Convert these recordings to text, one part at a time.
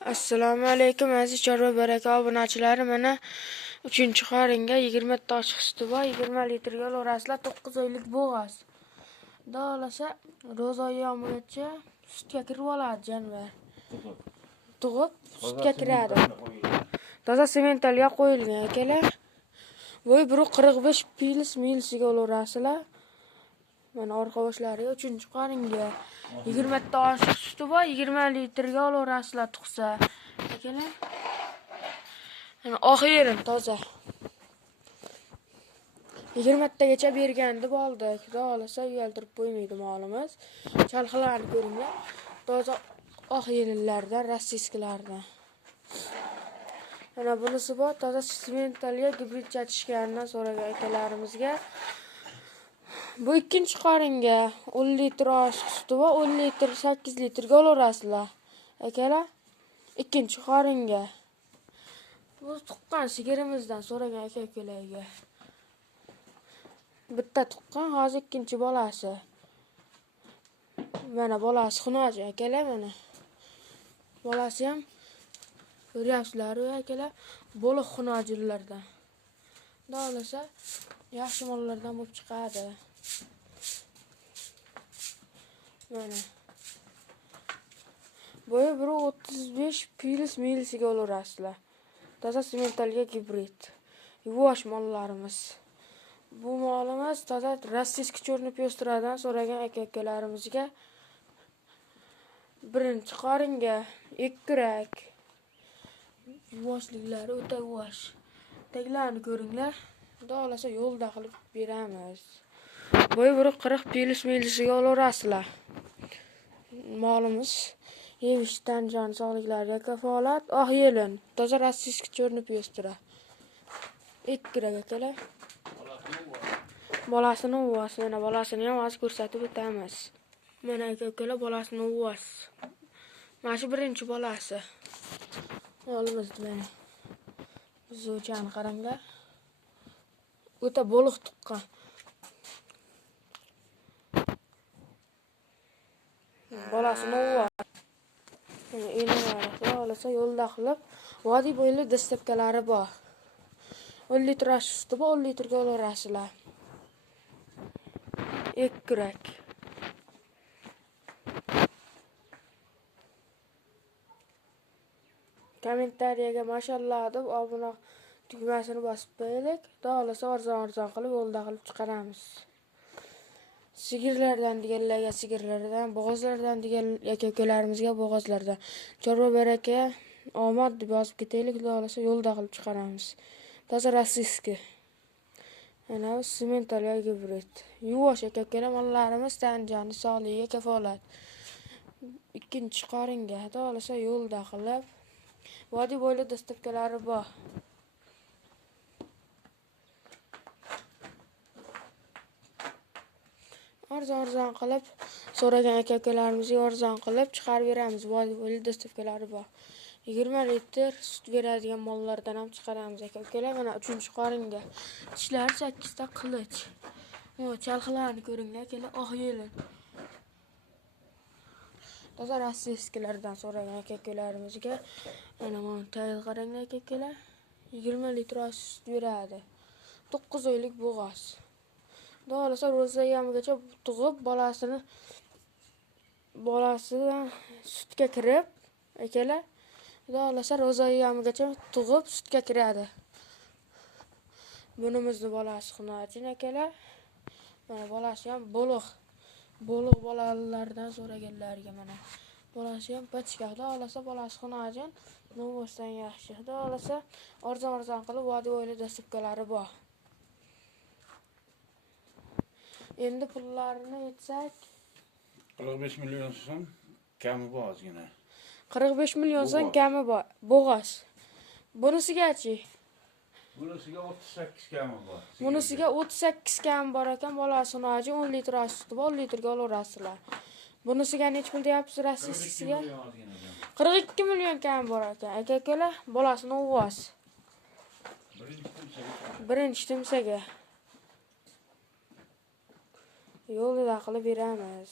Assalomu alaykum aziz chorva baraka obunachilar. Mana 3-qaringa 20 ta ochiq suti bor, 20 litrga olasizlar, 9 oylik bo'g'az. Dolasa ro'zoyi yo'migacha sutga kirib oladi jonivor. Tug'ib sutga kiradi. Toza sementalga qo'yilgan akalar. Voy 45 milisiga olasizlar. Mana orqa boshlariga 3-qaringa 20 ta ochiq suti bor, 20 litrga olasizlar tug'sa. Akalar. Mana oq yerim toza. 20 tagacha bergandi bo'ldi. Xudo olsa uyaltirib qo'ymaydi molimiz. Chalxalarni ko'ringlar. Toza oq yelinlardan, rossiyskilardan. Mana bunisi bor, toza sementalga gibrid chatishgandan so'ragan akalarimizga. Bu 2-qaringa 10 litr ochiq suti bor, 10 litr 8 litrga olasizlar. Akalar, 2-qaringa. Bu tuqqan sigirimizdan so'ragan aka-ukalarga. Bitta tuqqan, hozir ikkinchi bolasi. Mana bolasi xunoji akalar mana. Bolasi ham ko'ryapsizlar-ku akalar, bo'liq xunojilardan. Xudo olsa yaxshi mollardan bo'lib chiqadi. Mana. Bo'yi 135 milisiga olasizlar. Toza sementalga gibrid. Yuvosh mollarimiz. Bu molimiz toza rossiyskiy cho'rni pyostradan so'ragan aka-ukalarimizga 1-qaringa ekkurak. Yuvoshliklari o'ta yuvosh. Taglarni ko'ringlar. Xudo olsa yo'lda qilib beramiz. Bo'yi 40 milisiga olasizlar. Molimiz yeyishdan jon sog'liklariga kafolat. Oq yelin, toza rossiyskiy cho'rni pyostra. Ekkurak akalar. Bolasini uvas, mana bolasini ham hozir ko'rsatib o'tamiz. Mana aka-ukalar bolasini uvas. Mana shu birinchi bolasi. Molimiz mana. Zo'chani qaranglar. O'ta bo'liq tuqqan. Bolasini uvas. Mana enalar olsa yo'lda qilib, vodiy bo'ylab dastlabkalari bor. 10 litr suti bor, 10 litrga olasizlar. Ekkurak. Kommentariyaga mashallah deb obuna tugmasini bosib qo'yaylik. Xudo olsa arzon qilib yo'lda qilib chiqaramiz. Sigirlardan deganlarga sigirlardan, bo'g'ozlardan degan aka-ukalarimizga bo'g'ozlardan. Chorva baraka omad deb yozib ketaylik, xudo olsa yo'lda qilib chiqaramiz. Toza rossiyskiy. Mana bu sementalga gibrid. Yuvosh aka-ukalar mollarimiz tan joni sog'ligiga kafolat. 2-qaringa xudo olsa yo'lda qilib vodiy bo'ylab dastlabkalari bor. Arzon qilib so'ragan aka-ukalarimizga arzon qilib chiqarib beramiz. Vodiy bo'ylab dastlabkalari bor. 20 litr sut beradigan mollardan ham chiqaramiz aka-ukalar. Mana 3-qaringa. Tishlari 8 ta qilich. Mana chalxalarni ko'ringlar akalar, oq yelin. Toza rossiyskilardan so'ragan aka-ukalarimizga mana tayil qaranglar aka-ukalar. 20 litr sut beradi. 9 oylik bo'g'az. Xudo olsa ro'zayamigacha tug'ib bolasidan sutga kirib akalar. Xudo olsa ro'zayamigacha tug'ib sutga kiradi. Bunimizni bolasi xunojin akalar. Mana bolasi ham bo'liq bolalardan so'raganlarga mana. Bolasi ham pachka. Xudo olsa bolasi xunojin, novosdan yaxshi. Xudo olsa arzon qilib vodiy bo'ylab dastlabkalari bor. Endi pullarini aytsak 45 milyon so'm kami bor ozgina. 45 milyon so'm kami bor. Bo'g'az. Bunisigachi? Bunisiga 38 kami bor. Bunisiga 38 kami bor ekan, bolasi xunoji 10 litr suti bor, 10 litrga olasizlar. Bunisiga necha pul deyapsiz rossiyskiga? 42 million kami bor ekan. Aka-ukalar, bolasini uvas. Birinchi timsaga. Yo'lda qilib beramiz.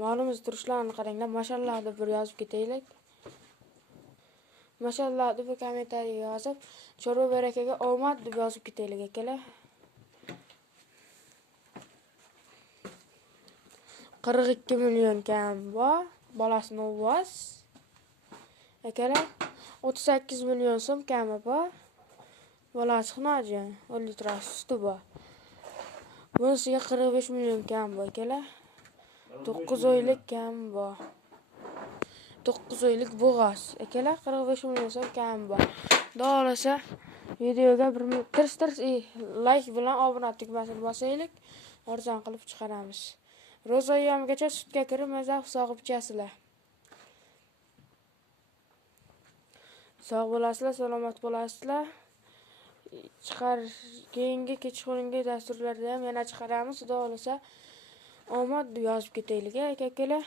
Molimiz turishlarini qaranglar, mashallah deb bir yozib ketaylik. Mashallah deb kommentariy yozib, chorva barakaga omad deb yozib ketaylik akalar. 42 million kam bor, bolasini o'voz. Akalar 38 million so'm kami bor. Bolasi xunoji 10 litr suti bor. Bunisiga 45 million kam bor akalar. 9 oylik kam bor. 9 oylik bo'g'oz. Akalar 45 million so'm kam bor. Xohlasa videoga bir tirs like bilan obuna tugmasini bosaylik, arzon qilib chiqaramiz. Ro'zoyamgacha sutga kirib mazaq sog'ib ichasizlar. Sog' bo'lasizlar, salomat bo'lasizlar. Keyingi kechqurungi dasturlarda ham yana chiqaramiz. Xudo xolasa omad yozib ketaylik, akalar.